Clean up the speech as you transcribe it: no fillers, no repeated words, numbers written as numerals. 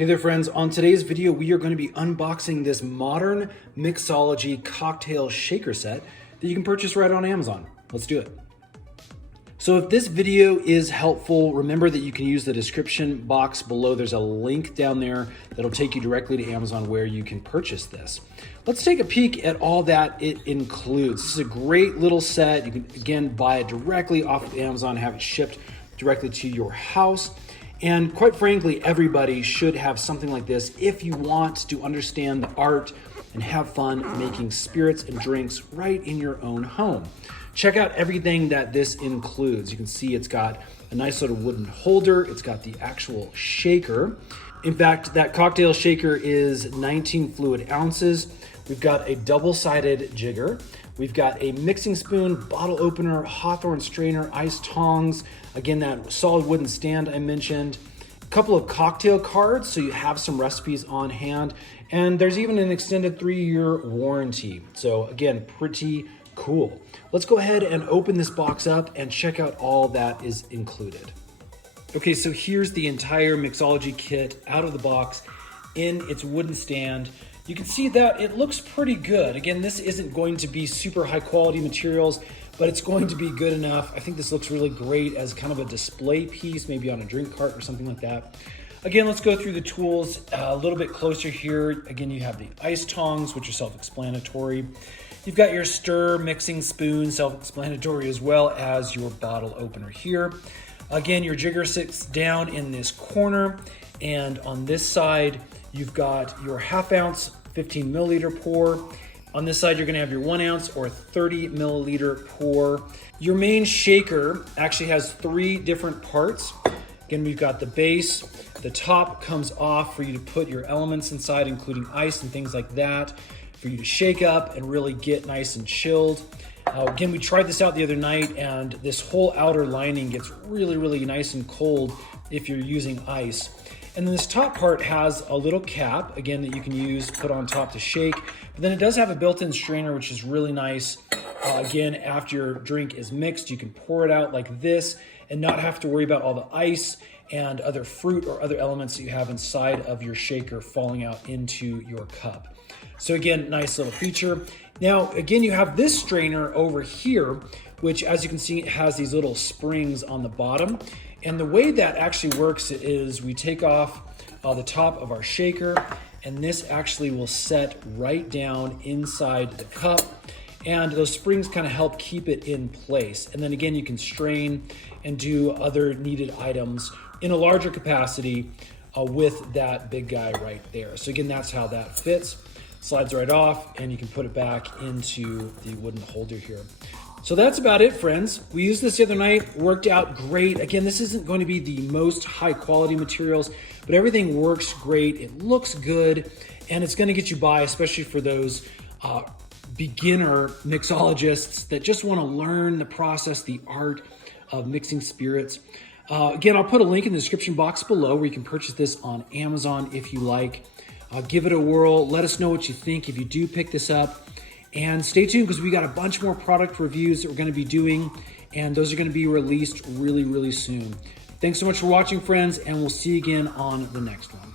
Hey there friends, on today's video we are going to be unboxing this Modern Mixology Cocktail Shaker Set that you can purchase right on Amazon. Let's do it. So if this video is helpful, remember that you can use the description box below. There's a link down there that'll take you directly to Amazon where you can purchase this. Let's take a peek at all that it includes. This is a great little set. You can again buy it directly off of Amazon, have it shipped directly to your house. And quite frankly, everybody should have something like this if you want to understand the art and have fun making spirits and drinks right in your own home. Check out everything that this includes. You can see it's got a nice little wooden holder. It's got the actual shaker. In fact, that cocktail shaker is 19 fluid ounces. We've got a double-sided jigger. We've got a mixing spoon, bottle opener, hawthorn strainer, ice tongs. Again, that solid wooden stand I mentioned. A couple of cocktail cards, so you have some recipes on hand. And there's even an extended 3-year warranty. So again, pretty cool. Let's go ahead and open this box up and check out all that is included. Okay, so here's the entire mixology kit out of the box in its wooden stand. You can see that it looks pretty good. Again, this isn't going to be super high quality materials, but it's going to be good enough. I think this looks really great as kind of a display piece, maybe on a drink cart or something like that. Again, let's go through the tools a little bit closer here. Again, you have the ice tongs, which are self-explanatory. You've got your stir mixing spoon, self-explanatory, as well as your bottle opener here. Again, your jigger sits down in this corner, and on this side, you've got your half ounce 15 milliliter pour. On this side, you're gonna have your 1 ounce or 30 milliliter pour. Your main shaker actually has 3 different parts. Again, we've got the base. The top comes off for you to put your elements inside, including ice and things like that, for you to shake up and really get nice and chilled. Again, we tried this out the other night, and this whole outer lining gets really, really nice and cold if you're using ice. And then this top part has a little cap, again, that you can use, put on top to shake. But then it does have a built-in strainer, which is really nice. Again, after your drink is mixed, you can pour it out like this and not have to worry about all the ice and other fruit or other elements that you have inside of your shaker falling out into your cup. So again, nice little feature. Now, again, you have this strainer over here, which, as you can see, has these little springs on the bottom. And the way that actually works is we take off the top of our shaker, and this actually will set right down inside the cup. And those springs kind of help keep it in place. And then again, you can strain and do other needed items in a larger capacity with that big guy right there. So again, that's how that fits. Slides right off, and you can put it back into the wooden holder here. So that's about it, friends. We used this the other night, worked out great. Again, this isn't going to be the most high quality materials, but everything works great. It looks good, and it's gonna get you by, especially for those beginner mixologists that just wanna learn the process, the art of mixing spirits. Again, I'll put a link in the description box below where you can purchase this on Amazon if you like. Give it a whirl. Let us know what you think if you do pick this up. And stay tuned because we got a bunch more product reviews that we're going to be doing, and those are going to be released really, really soon. Thanks so much for watching, friends, and we'll see you again on the next one.